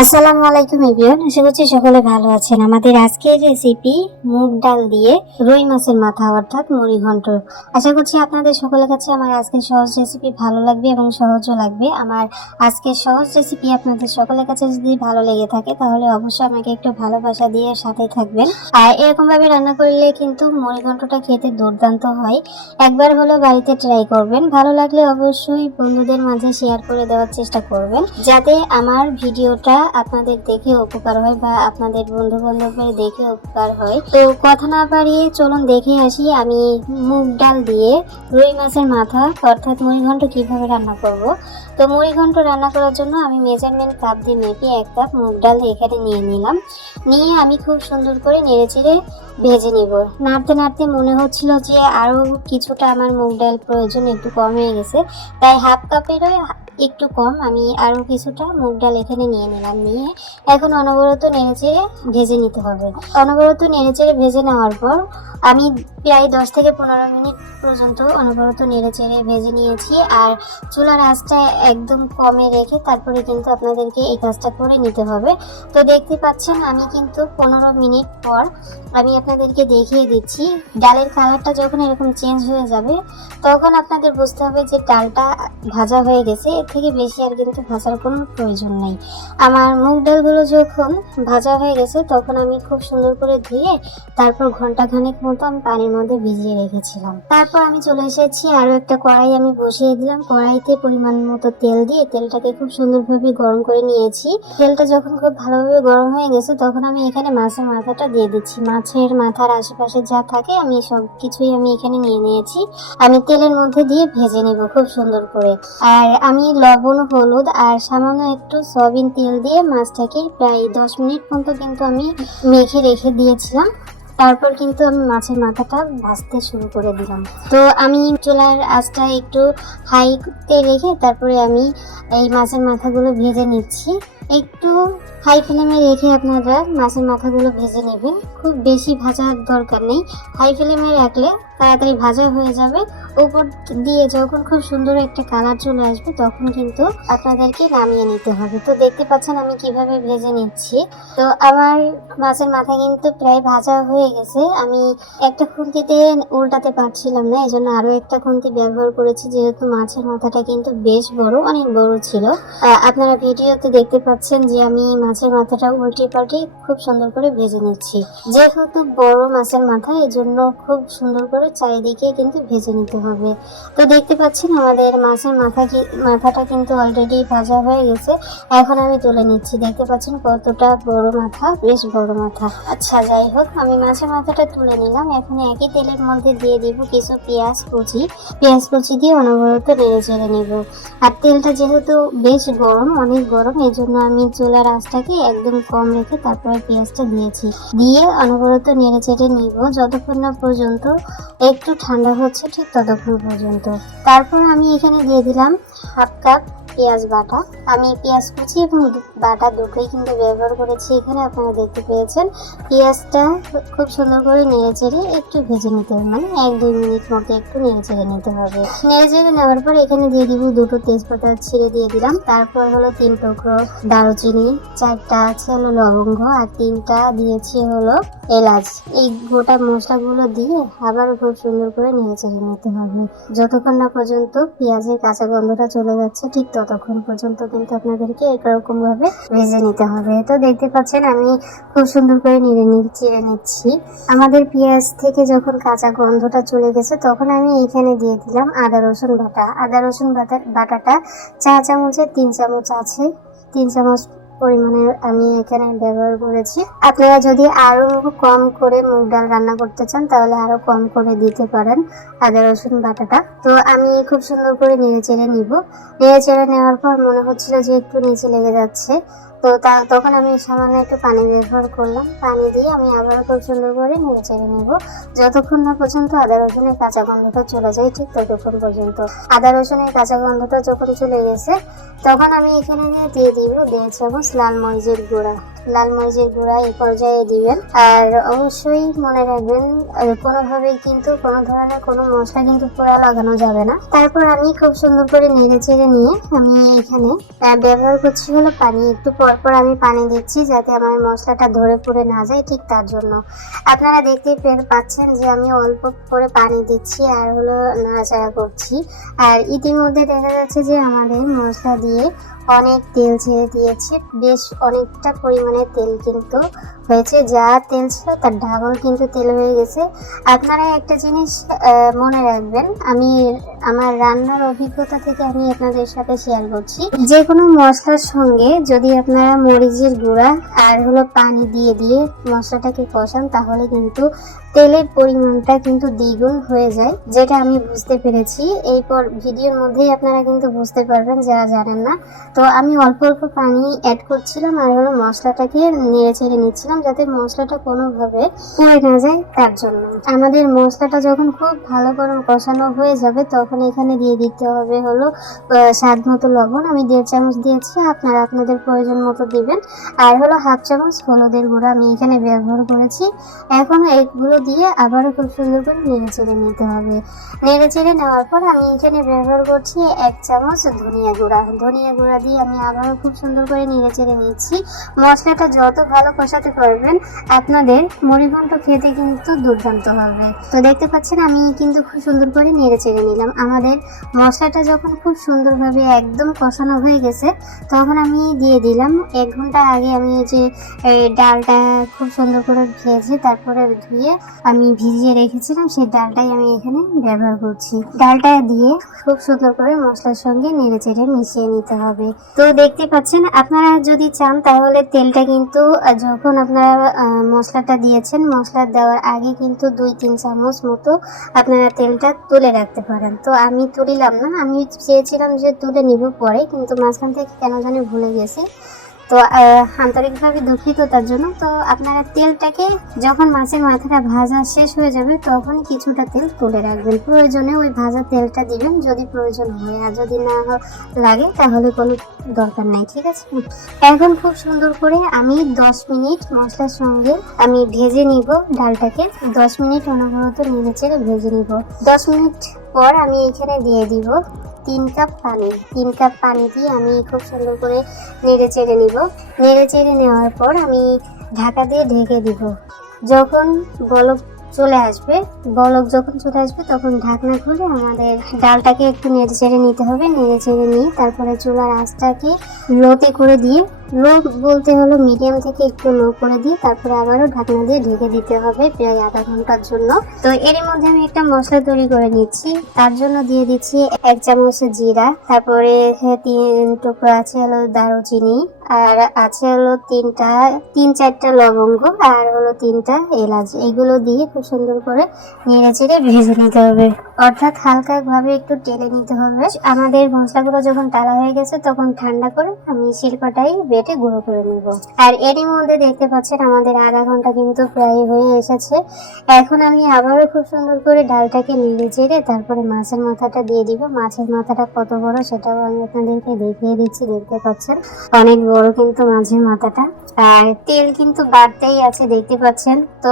আসসালামু আলাইকুম এভরিওয়ান, আশা করছি সকলে ভালো আছেন। আমাদের আজকের রেসিপি মুগ ডাল দিয়ে রুই মাছের মাথা অর্থাৎ মুড়ি ঘন্ট। আশা করছি আপনাদের সকলের কাছে আমার আজকের সহজ রেসিপি ভালো লাগবে এবং সহজও লাগবে। আমার আজকের সহজ রেসিপি আপনাদের সকলের কাছে যদি ভালো লেগে থাকে তাহলে অবশ্যই আমাকে একটু ভালোবাসা দিয়ে সাথে থাকবেন। আর এরকম ভাবে রান্না করলে কিন্তু মুড়ি ঘন্টটা খেতে দুর্দান্ত হয়। একবার হলো বাড়িতে ট্রাই করবেন, ভালো লাগলে অবশ্যই বন্ধুদের মাঝে শেয়ার করে দেওয়ার চেষ্টা করবেন, যাতে আমার ভিডিওটা আপনাদের দেখে উপকার হয় বা আপনাদের বন্ধু বান্ধবের দেখে উপকার হয়। তো কথা না বাড়িয়ে চলুন দেখে আসি আমি মুগ ডাল দিয়ে রুই মাছের মাথা অর্থাৎ মুড়ি ঘন্ট কিভাবে রান্না করব। তো মুড়ি ঘন্ট রান্না করার জন্য আমি মেজারমেন্ট কাপ দিয়ে মেপে 1 কাপ মুগ ডাল এখানে নিয়ে নিলাম। নিয়ে আমি খুব সুন্দর করে নেড়েচেড়ে ভেজে নিব। নাড়তে নাড়তে মনে হচ্ছিল যে আরো কিছুটা আমার মুগ ডাল প্রয়োজন, একটু কম হয়ে গেছে, তাই হাফ কাপেরও একটু কম আমি আরো কিছুটা মুগ ডাল এখানে নিয়ে নিলাম। নিয়ে এখন অনবরত নেড়েচেড়ে ভেজে নিতে হবে। অনবরত নেড়েচেড়ে ভেজে নেওয়ার পর আমি প্রায় 10 থেকে 15 মিনিট পর্যন্ত অনবরত নেড়েচেড়ে ভেজে নিয়েছি। আর চুলার আঁচটা একদম কমে রেখে তারপরে কিন্তু আপনাদেরকে এই কাজটা করে নিতে হবে। তো দেখতে পাচ্ছেন আমি কিন্তু 15 মিনিট পর আমি আপনাদেরকে দেখিয়ে দিচ্ছি। ডালের কালারটা যখন এরকম চেঞ্জ হয়ে যাবে তখন আপনাদের বুঝতে হবে যে ডালটা ভাজা হয়ে গেছে। এর থেকে বেশি আর কিন্তু ভাজার কোনো প্রয়োজন নেই। আমার মুগ ডালগুলো যখন ভাজা হয়ে গেছে তখন আমি খুব সুন্দর করে ধুয়ে তারপর ঘন্টাখানেক মতো আমি পানির মধ্যে ভিজিয়ে রেখেছিলাম। তারপর আমি চলে এসেছি আরো একটা কড়াই আমি বসিয়ে দিলাম। কড়াইতে পরিমাণ মতো তেল দিয়ে তেলটাকে খুব সুন্দরভাবে গরম করে নিয়েছি। তেলটা যখন খুব ভালোভাবে গরম হয়ে গেছে তখন আমি এখানে মাছের মাথাটা দিয়ে দিচ্ছি। মাছের মাথার আশেপাশে যা থাকে আমি সব কিছুই আমি এখানে নিয়ে নিয়েছি। আমি তেলের মধ্যে দিয়ে ভেজে নেব খুব সুন্দর করে। আর আমি লবণ, হলুদ আর সামান্য একটু সয়াবিন তেল দিয়ে মাছটাকে প্রায় 10 মিনিট পর্যন্ত কিন্তু আমি মেখে রেখে দিয়েছিলাম। তারপর কিন্তু আমি মাছের মাথাটা ভাজতে শুরু করে দিলাম। তো আমি চুলার আঁচটা একটু হাইতে রেখে তারপরে আমি এই মাছের মাথাগুলো ভেজে নিচ্ছি। একটু হাই ফ্লেমে রেখে আপনারা মাছের মাথাগুলো ভেজে নেবেন, খুব বেশি ভাজার দরকার নেই। হাই ফ্লেমে রাখলে তাড়াতাড়ি ভাজা হয়ে যাবে। উপর দিয়ে যখন খুব সুন্দর একটা কালার চলে আসবে তখন কিন্তু আপনাদেরকে নামিয়ে নিতে হবে। তো দেখতে পাচ্ছেন আমি কিভাবে ভেজে নিচ্ছি। তো আমার মাছের মাথা কিন্তু প্রায় ভাজা হয়ে গেছে। আমি একটা খুন্তিতে উল্টাতে পারছিলাম না, এই জন্য আরো একটা খুন্তি ব্যবহার করেছি, যেহেতু মাছের মাথাটা কিন্তু বেশ বড়, অনেক বড় ছিল। আপনারা ভিডিওতে দেখতে পাচ্ছেন যে আমি মাছের মাথাটা উল্টে পাল্টে খুব সুন্দর করে ভেজে নিচ্ছি। যেহেতু বড় মাছের মাথা এই জন্য খুব সুন্দর করে চারিদিকে কিন্তু ভেজে নিতে হবে। তো দেখতে পাচ্ছেন আমাদের মাছের মাথাটা কিন্তু অলরেডি ভাজা হয়ে গেছে। এখন আমি তুলে নিচ্ছি। দেখতে পাচ্ছেন কতটা বড় মাথা, বেশ বড় মাথা। আচ্ছা যাই হোক, আমি মাছের মাথাটা তুলে নিলাম। এখন একই তেলের মধ্যে দিয়ে দিব কিছু পেঁয়াজ কুচি দিয়ে অনবরত নেড়ে চেড়ে নেব। আর তেলটা যেহেতু বেশ গরম, অনেক গরম, এই জন্য আমি চুলার আঁচটাকে একদম কম রেখে তারপরে পেঁয়াজটা দিয়েছি। দিয়ে অনবরত নেড়ে চেড়ে নিব যতক্ষণ না পর্যন্ত একটু ঠান্ডা হচ্ছে, ঠিক ততক্ষণ পর্যন্ত। তারপর আমি এখানে দিয়ে দিলাম হাফ কাপ পেঁয়াজ বাটা। আমি পেঁয়াজ কুচি এবং বাটা দুটোই কিন্তু ব্যবহার করেছি এখানে। আপনারা দেখতে পেয়েছেন পেঁয়াজটা খুব সুন্দর করে নেড়ে চেড়ে একটু ভেজে নিতে হবে, মানে 1-2 মিনিট মতো একটু নেড়ে চেড়ে নিতে হবে। নেড়ে চেড়ে নেওয়ার পর এখানে দিয়ে দিব 2টো তেজপাতা ছিঁড়ে দিয়ে দিলাম। তারপর হলো 3 টুকরো দারুচিনি, 4টা আছে হলো লবঙ্গ আর 3টা দিয়েছি হলো এলাচ। এই গোটা মশলাগুলো দিয়ে আবার খুব সুন্দর করে নেড়ে চেড়ে নিতে হবে যতক্ষণ না পর্যন্ত পেঁয়াজের কাঁচা গন্ধটা চলে যাচ্ছে, ঠিক ততক্ষণ পর্যন্ত কিন্তু আপনাদেরকে এরকম ভাবে ভেজে নিতে হবে। তো দেখতে পাচ্ছেন আমি খুব সুন্দর করে চেড়ে নিচ্ছি। আমাদের পেঁয়াজ থেকে যখন কাঁচা গন্ধটা চলে গেছে তখন আমি এখানে দিয়ে দিলাম আদা রসুন বাটা। আদা রসুন বাটাটা 4 চামচের 3 চামচ আছে, 3 চামচ পরিমাণে আমি এখানে ব্যবহার করেছি। আপনারা যদি আরো কম করে মুগ ডাল রান্না করতে চান তাহলে আরো কম করে দিতে পারেন আদা রসুন বাটাটা। তো আমি খুব সুন্দর করে নেড়ে চেড়ে নিব। নেড়ে চেড়ে নেওয়ার পর মনে হচ্ছিল যে একটু নিচে লেগে যাচ্ছে, তো তখন আমি সামান্য একটু পানি ব্যবহার করলাম। পানি দিয়ে আমি আবার খুব সুন্দর করে নেড়ে চেড়ে নেব যতক্ষণ না পর্যন্ত আদা রসুনের কাঁচা গন্ধটা চলে যায়, ঠিক ততক্ষণ পর্যন্ত। আদা রসুনের কাঁচা গন্ধটা যখন চলে গেছে তখন আমি এখানে দিয়ে চামচ লাল মরিচের গুঁড়া। লাল মরিচের গুঁড়া এই পর্যায়ে দিবেন। আর অবশ্যই মনে রাখবেন কোনোভাবেই কিন্তু কোনো ধরনের কোনো মশলা কিন্তু পোড়া লাগানো যাবে না। তারপর আমি খুব সুন্দর করে নেড়ে চেড়ে নিয়ে আমি এখানে ব্যবহার করছি হলো পানি। একটু পর পর আমি পানি দিচ্ছি যাতে আমার মশলাটা ধরে পুড়ে না যায়, ঠিক তার জন্য। আপনারা দেখতেই পাচ্ছেন যে আমি অল্প করে পানি দিচ্ছি আর হলো নাড়াচাড়া করছি। আর ইতিমধ্যে দেখা যাচ্ছে যে আমাদের মশলা দিয়ে অনেক তেল ছেড়ে দিয়েছে, বেশ অনেকটা পরিমাণে তেল কিন্তু হয়েছে। যা তেল ছিল তার ডাবল কিন্তু তেল হয়ে গেছে। আপনারা একটা জিনিস মনে রাখবেন, আমি আমার রান্নার অভিজ্ঞতা থেকে আমি আপনাদের সাথে শেয়ার করছি, যে কোনো মশলার সঙ্গে যদি আপনারা মরিচের গুঁড়া আর হলো পানি দিয়ে দিয়ে মশলাটাকে কষান তাহলে কিন্তু তেলের পরিমাণটা কিন্তু দ্বিগুণ হয়ে যায়, যেটা আমি বুঝতে পেরেছি। এরপর ভিডিওর মধ্যেই আপনারা কিন্তু বুঝতে পারবেন যারা জানেন না। তো আমি অল্প অল্প পানি অ্যাড করছিলাম আর হলো মশলাটাকে নেড়ে চেড়ে নিচ্ছিলাম যাতে মশলাটা কোনোভাবে পুড়ে না যায়, তার জন্য। আমাদের মশলাটা যখন খুব ভালো করে কষানো হয়ে যাবে তখন এখানে দিয়ে দিতে হবে হলো স্বাদ মতো লবণ। আমি 1.5 চামচ দিয়েছি, আপনারা আপনাদের প্রয়োজন মতো দিবেন। আর হলো 1/2 চামচ হলুদের গুঁড়া আমি এখানে ব্যবহার করেছি। এখন এইগুলো দিয়ে আবারও খুব সুন্দর করে নেড়ে চেড়ে নিতে হবে। নেড়ে চেড়ে নেওয়ার পর আমি এখানে ব্যবহার করছি 1 চামচ ধনিয়া গুঁড়া। ধনিয়া গুঁড়া দিয়ে আমি আবারও খুব সুন্দর করে নেড়ে চেড়ে নিচ্ছি। মশলাটা যত ভালো কষাতে পারবেন আপনাদের মুড়িঘন্ট খেতে কিন্তু দুর্দান্ত হবে। তো দেখতে পাচ্ছেন আমি কিন্তু খুব সুন্দর করে নেড়ে চেড়ে নিলাম। আমাদের মশলাটা যখন খুব সুন্দরভাবে একদম কষানো হয়ে গেছে তখন আমি দিয়ে দিলাম 1 ঘন্টা আগে আমি যে ডালটা খুব সুন্দর করে ভেজে তারপরে ধুয়ে আমি ভিজিয়ে রেখেছিলাম সেই ডালটাই আমি এখানে ব্যবহার করছি। ডালটা দিয়ে খুব সুন্দর করে মশলার সঙ্গে নেড়ে চেড়ে মিশিয়ে নিতে হবে। তো দেখতে পাচ্ছেন আপনারা যদি চান তাহলে তেলটা কিন্তু যখন আপনারা মশলাটা দিয়েছেন মশলা দেওয়ার আগে কিন্তু 2-3 চামচ মতো আপনারা তেলটা তুলে রাখতে পারেন। তো আমি তুলিলাম না, আমি চেয়েছিলাম যে তুলে নিব পরে, কিন্তু মাঝখান থেকে কেন জানি ভুলে গেছি। তো আন্তরিকভাবে দুঃখিত তার জন্য। তো আপনারা তেলটাকে যখন মাছের মাথাটা ভাজা শেষ হয়ে যাবে তখন কিছুটা তেল তুলে রাখবেন, প্রয়োজনে ওই ভাজা তেলটা দিবেন যদি প্রয়োজন হয়, আর যদি না লাগে তাহলে কোনো দরকার নাই, ঠিক আছে। এখন খুব সুন্দর করে আমি 10 মিনিট মশলার সঙ্গে আমি ভেজে নিব ডালটাকে। 10 মিনিট অনবরত নেড়ে চেড়ে ভেজে নিব। 10 মিনিট পর আমি এখানে দিয়ে দিব 3 কাপ পানি। 3 কাপ পানি দিয়ে আমি খুব সুন্দর করে নেড়ে চেড়ে নিব। নেড়ে চেড়ে নেওয়ার পর আমি ঢাকা দিয়ে ঢেকে দিব। যখন বলক যখন চলে আসবে তখন ঢাকনা খুলে আমাদের ডালটাকে একটু নেড়ে চেড়ে নিতে হবে। নেড়ে চেড়ে নিয়ে তারপরে চুলার আঁচটাকে লোতে করে দিয়ে, লো বলতে হলো মিডিয়াম থেকে একটু লো করে দিয়ে তারপরে আবারও ঢাকনা দিয়ে ঢেকে দিতে হবে প্রায় আধা ঘন্টার জন্য। তো এর মধ্যে আমি একটা মশলা তৈরি করে নিচ্ছি। তার জন্য দিয়ে দিচ্ছি 1 চামচ জিরা, তারপরে 3 টুকরো আছে হলো দারুচিনি, আর আছে হলো 3-4টা লবঙ্গ, আর হলো 3টা এলাচ। এগুলো দিয়ে খুব সুন্দর করে নেড়ে চেড়ে ভেজে নিতে হবে, অর্থাৎ হালকা ভাবে একটু টেলে নিতে হবে। আমাদের মশলাগুলো যখন টালা হয়ে গেছে তখন ঠান্ডা করে আমি শিলপাটায় বেটে গুঁড়ো করে নিব। আর এরই মধ্যে দেখতে পাচ্ছেন আমাদের আধা ঘন্টা কিন্তু প্রায় হয়ে এসেছে। এখন আমি আবারও খুব সুন্দর করে ডালটাকে নেড়ে চেড়ে তারপরে মাছের মাথাটা দিয়ে দিব। মাছের মাথাটা কত বড় সেটাও আমি আপনাদেরকে দেখিয়ে দিচ্ছি, দেখতে পাচ্ছেন অনেক বড় কিন্তু মাছের মাথাটা। আর তেল কিন্তু বাড়তেই আছে দেখতে পাচ্ছেন। তো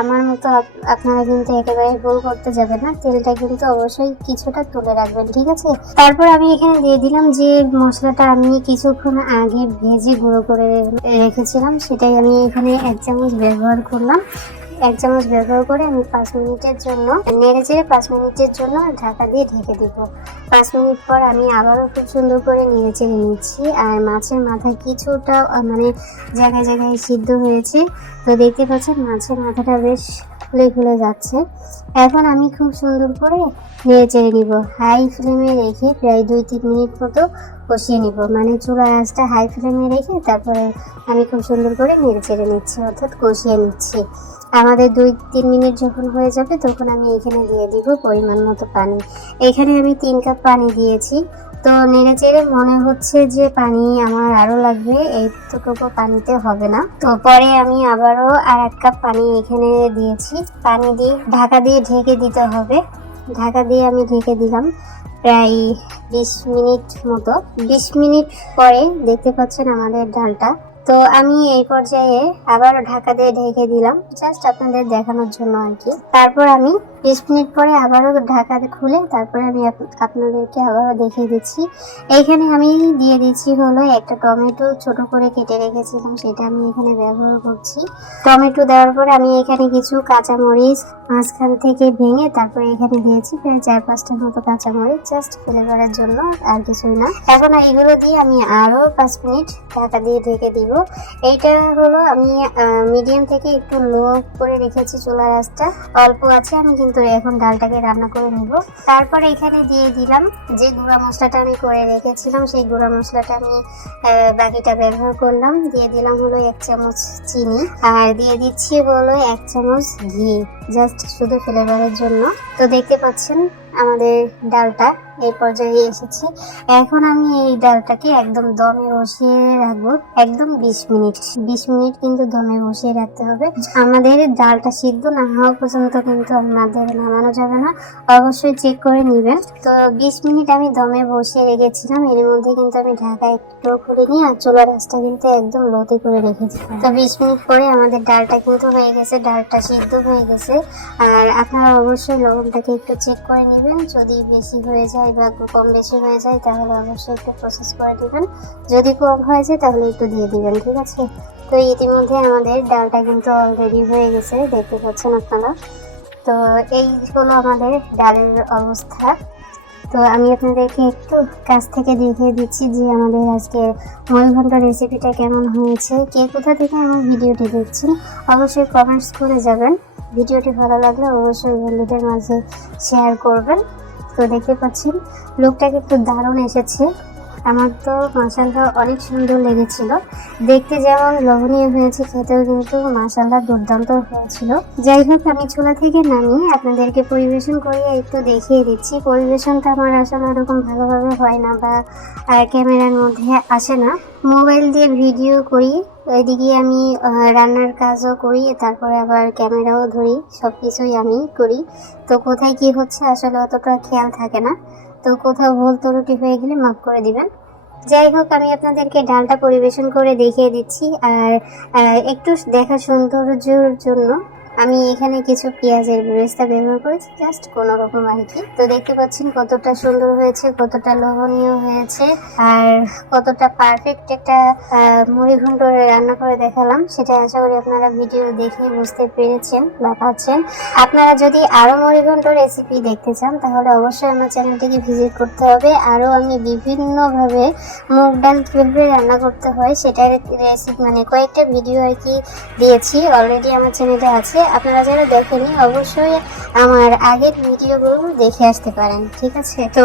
আমার মতো আপনারা কিন্তু একেবারে ভুল করতে যাবেন না, তেলটা কিন্তু অবশ্যই কিছুটা তুলে রাখবেন, ঠিক আছে। তারপর আমি এখানে দিয়ে দিলাম যে মশলাটা আমি কিছুক্ষণ আগে ভেজে গুঁড়ো করে রেখেছিলাম, সেটাই আমি এখানে 1 চামচ ব্যবহার করলাম। 1 চামচ ব্যবহার করে আমি 5 মিনিটের জন্য নেড়ে চেড়ে 5 মিনিটের জন্য ঢাকা দিয়ে ঢেকে দিব। 5 মিনিট পর আমি আবারও খুব সুন্দর করে নেড়ে চেড়ে নিচ্ছি। আর মাছের মাথা কিছুটা মানে জায়গায় জায়গায় সিদ্ধ হয়েছে। তো দেখতে পাচ্ছেন মাছের মাথাটা বেশ ফুলে ফুলে যাচ্ছে। এখন আমি খুব সুন্দর করে নেড়ে চেড়ে নিব, হাই ফ্লেমে রেখে প্রায় 2-3 মিনিট মতো কষিয়ে নিব। মানে চুলার আঁচটা হাই ফ্লেমে রেখে তারপরে আমি খুব সুন্দর করে নেড়ে চেড়ে নিচ্ছি, অর্থাৎ কষিয়ে নিচ্ছি। আমাদের 2-3 মিনিট যখন হয়ে যাবে তখন আমি এখানে দিয়ে দিব পরিমাণ মতো পানি। এখানে আমি 3 কাপ পানি দিয়েছি। তো নেড়ে চেড়ে মনে হচ্ছে যে পানি আমার আরো লাগবে, এইটুকু পানিতে হবে না। তো পরে আমি আবারও আর 1 কাপ পানি এখানে দিয়েছি। পানি দিয়ে ঢাকা দিয়ে ঢেকে দিতে হবে। ঢাকা দিয়ে আমি ঢেকে দিলাম প্রায় 20 মিনিট মতো। 20 মিনিট পরে দেখতে পাচ্ছেন আমাদের ডালটা তো আমি এই পর্যায়ে আবারও ঢাকা দিয়ে ঢেকে দিলাম, জাস্ট আপনাদের দেখানোর জন্য আর কি। তারপর আমি 20 মিনিট পরে আবারও ঢাকা খুলে তারপরে আমি আপনাদেরকে আবারও দেখিয়ে দিচ্ছি। এইখানে আমি দিয়ে দিচ্ছি হলো একটা টমেটো ছোট করে কেটে রেখেছিলাম, সেটা আমি এখানে ব্যবহার করছি। টমেটো দেওয়ার পরে আমি এখানে কিছু কাঁচামরিচ মাঝখান থেকে ভেঙে তারপরে এখানে দিয়েছি প্রায় 4-5টার মতো কাঁচামরিচ, জাস্ট ফ্লেভারের জন্য, আর কিছুই না। এখন এগুলো দিয়ে আমি আরো 5 মিনিট ঢাকা দিয়ে ঢেকে দিব। এইটা হলো আমি মিডিয়াম থেকে একটু লো করে রেখেছি, চুলার আঁচটা অল্প আছে। আমি কিন্তু এখন ডালটাকে রান্না করে নিব। তারপর এখানে দিয়ে দিলাম যে গুঁড়া মশলাটা আমি করে রেখেছিলাম, সেই গুঁড়া মশলাটা আমি বাকিটা ব্যবহার করলাম। দিয়ে দিলাম হলো 1 চামচ চিনি, আর দিয়ে দিচ্ছি হলো 1 চামচ ঘি, জাস্ট শুধু ফ্লেভারের জন্য। তো দেখতে পাচ্ছেন আমাদের ডালটা এই পর্যায়ে এসেছে। এখন আমি এই ডালটাকে একদম দমে বসিয়ে রাখবো, একদম 20 মিনিট কিন্তু দমে বসিয়ে রাখতে হবে। আমাদের ডালটা সিদ্ধ না হওয়া পর্যন্ত কিন্তু আমাদের নামানো যাবে না, অবশ্যই চেক করে নেবেন। তো 20 মিনিট আমি দমে বসিয়ে রেখেছিলাম, এর মধ্যে কিন্তু আমি ঢাকা একটু খুলিনি, আর চুলার আঁচটা কিন্তু একদম লোতে করে রেখেছি। তো 20 মিনিট পরে আমাদের ডালটা কিন্তু হয়ে গেছে, ডালটা সিদ্ধ হয়ে গেছে। আর আপনারা অবশ্যই লবণটাকে একটু চেক করে নেবেন, যদি বেশি হয়ে যায় বা কম বেশি হয়ে যায় তাহলে অবশ্যই একটু প্রসেস করে দিবেন, যদি কম হয়ে যায় তাহলে একটু দিয়ে দিবেন, ঠিক আছে। তো ইতিমধ্যে আমাদের ডালটা কিন্তু অলরেডি হয়ে গেছে, দেখতে পাচ্ছেন আপনারা। তো এই হলো আমাদের ডালের অবস্থা। তো আমি আপনাদেরকে একটু কাছ থেকে দেখিয়ে দিচ্ছি যে আমাদের আজকে মুড়িঘণ্ট রেসিপিটা কেমন হয়েছে। কে কোথা থেকে আমার ভিডিওটি দেখছেন অবশ্যই কমেন্টস করে যাবেন। ভিডিওটি ভালো লাগলে অবশ্যই বন্ধুদের মাঝে শেয়ার করবেন। তো দেখতে পাচ্ছেন লুকটা কিন্তু দারুণ এসেছে, আমার তো মাশাআল্লাহ অনেক সুন্দর লেগেছিল। দেখতে যেমন লোভনীয় হয়েছে, খেতেও কিন্তু মাশাআল্লাহ দুর্দান্ত হয়েছিল। যাই হোক, আমি চুলা থেকে নামিয়ে আপনাদেরকে পরিবেশন করে একটু দেখিয়ে দিচ্ছি। পরিবেশনটা আমার আসলে এরকম ভালোভাবে হয় না বা ক্যামেরার মধ্যে আসে না। মোবাইল দিয়ে ভিডিও করি, ওইদিকে আমি রান্নার কাজও করি, তারপরে আবার ক্যামেরাও ধরি, সব কিছুই আমি করি। তো কোথায় কি হচ্ছে আসলে অতটা খেয়াল থাকে না, তো কোথাও ভুল ত্রুটি হয়ে গেলে মাফ করে দিবেন। যাই হোক, আমি আপনাদেরকে ডালটা পরিবেশন করে দেখিয়ে দিচ্ছি। আর একটু দেখা সৌন্দর্যের জন্য আমি এখানে কিছু পেঁয়াজের বেরেস্তা ব্যবহার করেছি, জাস্ট কোনো রকম আর কি। তো দেখতে পাচ্ছেন কতটা সুন্দর হয়েছে, কতটা লোভনীয় হয়েছে, আর কতটা পারফেক্ট একটা মুড়িঘণ্ট রান্না করে দেখালাম। সেটা আশা করি আপনারা ভিডিও দেখে বুঝতে পেরেছেন বা পাচ্ছেন। আপনারা যদি আরো মুড়িঘণ্ট রেসিপি দেখতে চান তাহলে অবশ্যই আমার চ্যানেলটিকে ভিজিট করতে হবে। আরো আমি বিভিন্নভাবে মুগ ডাল কিভাবে রান্না করতে হয় সেটার রেসিপি মানে কয়েকটা ভিডিও আর কি দিয়েছি, অলরেডি আমার চ্যানেলে আছে। আপনারা যারা দেখেনি অবশ্যই আমার আগের ভিডিওগুলো দেখে আসতে পারেন, ঠিক আছে। তো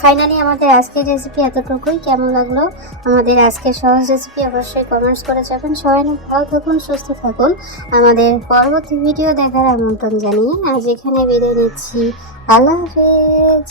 ফাইনালি আমাদের আজকের রেসিপি এতটুকুই। কেমন লাগলো আমাদের আজকের সহজ রেসিপি অবশ্যই কমেন্টস করে যাবেন। সবাই ভালো থাকুন, সুস্থ থাকুন। আমাদের পরবর্তী ভিডিও দেখার আমন্ত্রণ জানিয়ে আজ এখানে বিদায় নিচ্ছি। আল্লাহ হাফেজ।